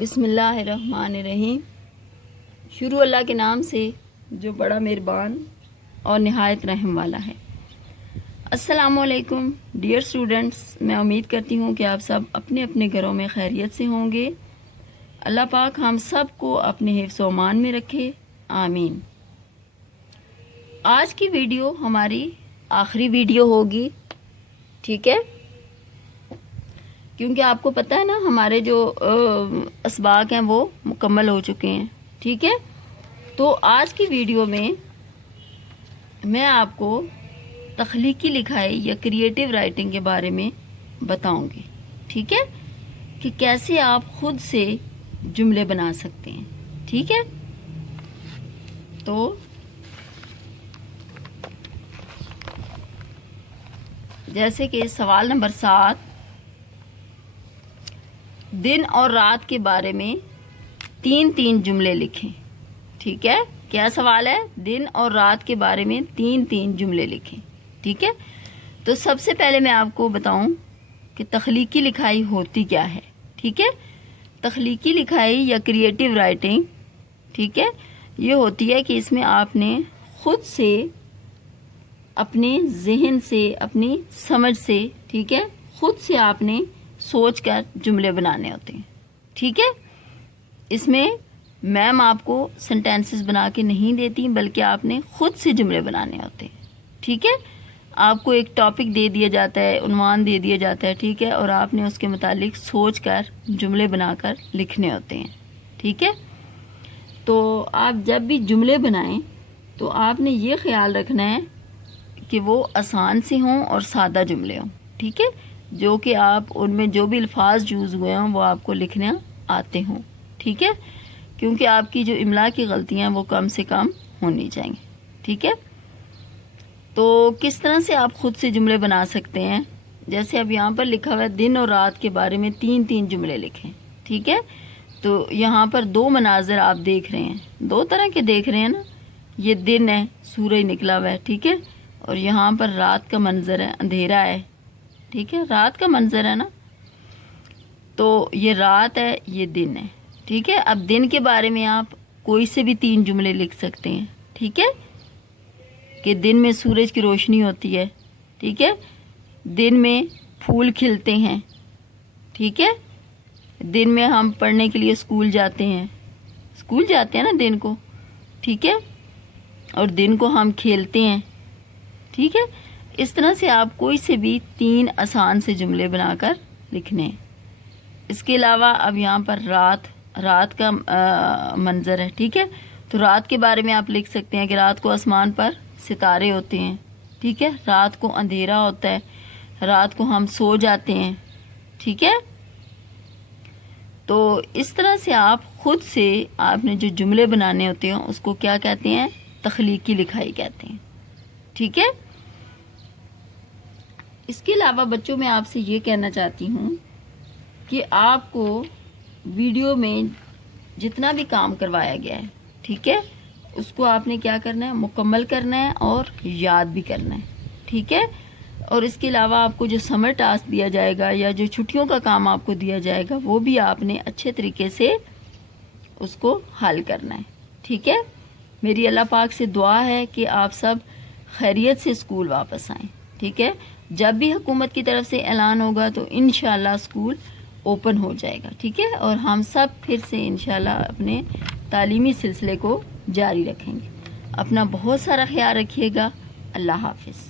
بسم اللہ الرحمن الرحیم۔ شروع اللہ کے نام سے جو بڑا مہربان اور نہایت رحم والا ہے۔ السلام علیکم ڈیئر اسٹوڈنٹس، میں امید کرتی ہوں کہ آپ سب اپنے اپنے گھروں میں خیریت سے ہوں گے۔ اللہ پاک ہم سب کو اپنے حفظ و امان میں رکھے، آمین۔ آج کی ویڈیو ہماری آخری ویڈیو ہوگی، ٹھیک ہے، کیونکہ آپ کو پتہ ہے نا ہمارے جو اسباق ہیں وہ مکمل ہو چکے ہیں، ٹھیک ہے۔ تو آج کی ویڈیو میں آپ کو تخلیقی لکھائی یا کریٹیو رائٹنگ کے بارے میں بتاؤں گی، ٹھیک ہے، کہ کیسے آپ خود سے جملے بنا سکتے ہیں، ٹھیک ہے۔ تو جیسے کہ سوال نمبر 7، دن اور رات کے بارے میں 3 جملے لکھیں، ٹھیک ہے۔ کیا سوال ہے؟ دن اور رات کے بارے میں 3 جملے لکھیں، ٹھیک ہے۔ تو سب سے پہلے میں آپ کو بتاؤں کہ تخلیقی لکھائی ہوتی کیا ہے، ٹھیک ہے۔ تخلیقی لکھائی یا کریٹیو رائٹنگ، ٹھیک ہے، یہ ہوتی ہے کہ اس میں آپ نے خود سے اپنے ذہن سے اپنی سمجھ سے، ٹھیک ہے، خود سے آپ نے سوچ کر جملے بنانے ہوتے ہیں، ٹھیک ہے۔ اس میں میم آپ کو سینٹینسز بنا کے نہیں دیتی بلکہ آپ نے خود سے جملے بنانے ہوتے ہیں، ٹھیک ہے۔ آپ کو ایک ٹاپک دے دیا جاتا ہے، عنوان دے دیا جاتا ہے، ٹھیک ہے، اور آپ نے اس کے متعلق سوچ کر جملے بنا کر لکھنے ہوتے ہیں، ٹھیک ہے۔ تو آپ جب بھی جملے بنائیں تو آپ نے یہ خیال رکھنا ہے کہ وہ آسان سے ہوں اور سادہ جملے ہوں، ٹھیک ہے، جو کہ آپ ان میں جو بھی الفاظ یوز ہوئے ہوں وہ آپ کو لکھنے آتے ہوں، ٹھیک ہے، کیونکہ آپ کی جو املا کی غلطیاں وہ کم سے کم ہونی چاہیے، ٹھیک ہے۔ تو کس طرح سے آپ خود سے جملے بنا سکتے ہیں؟ جیسے اب یہاں پر لکھا ہوا ہے دن اور رات کے بارے میں 3 جملے لکھیں، ٹھیک ہے۔ تو یہاں پر 2 مناظر آپ دیکھ رہے ہیں، 2 طرح کے دیکھ رہے ہیں نا، یہ دن ہے، سورج نکلا ہوا ہے، ٹھیک ہے، اور یہاں پر رات کا منظر ہے، اندھیرا ہے، ٹھیک ہے، رات کا منظر ہے نا، تو یہ رات ہے، یہ دن ہے، ٹھیک ہے۔ اب دن کے بارے میں آپ کوئی سے بھی 3 جملے لکھ سکتے ہیں، ٹھیک ہے، کہ دن میں سورج کی روشنی ہوتی ہے، ٹھیک ہے، دن میں پھول کھلتے ہیں، ٹھیک ہے، دن میں ہم پڑھنے کے لیے اسکول جاتے ہیں نا دن کو، ٹھیک ہے، اور دن کو ہم کھیلتے ہیں، ٹھیک ہے۔ اس طرح سے آپ کوئی سے بھی 3 آسان سے جملے بنا کر لکھنے ہیں۔ اس کے علاوہ اب یہاں پر رات کا منظر ہے، ٹھیک ہے، تو رات کے بارے میں آپ لکھ سکتے ہیں کہ رات کو آسمان پر ستارے ہوتے ہیں، ٹھیک ہے، رات کو اندھیرا ہوتا ہے، رات کو ہم سو جاتے ہیں، ٹھیک ہے۔ تو اس طرح سے آپ خود سے آپ نے جو جملے بنانے ہوتے ہیں اس کو کیا کہتے ہیں؟ تخلیقی لکھائی کہتے ہیں، ٹھیک ہے۔ اس کے علاوہ بچوں میں آپ سے یہ کہنا چاہتی ہوں کہ آپ کو ویڈیو میں جتنا بھی کام کروایا گیا ہے، ٹھیک ہے، اس کو آپ نے کیا کرنا ہے؟ مکمل کرنا ہے اور یاد بھی کرنا ہے، ٹھیک ہے۔ اور اس کے علاوہ آپ کو جو سمر ٹاسک دیا جائے گا یا جو چھٹیوں کا کام آپ کو دیا جائے گا وہ بھی آپ نے اچھے طریقے سے اس کو حل کرنا ہے، ٹھیک ہے۔ میری اللہ پاک سے دعا ہے کہ آپ سب خیریت سے اسکول واپس آئیں، ٹھیک ہے۔ جب بھی حکومت کی طرف سے اعلان ہوگا تو انشاءاللہ اسکول اوپن ہو جائے گا، ٹھیک ہے، اور ہم سب پھر سے انشاءاللہ اپنے تعلیمی سلسلے کو جاری رکھیں گے۔ اپنا بہت سارا خیال رکھیے گا۔ اللہ حافظ۔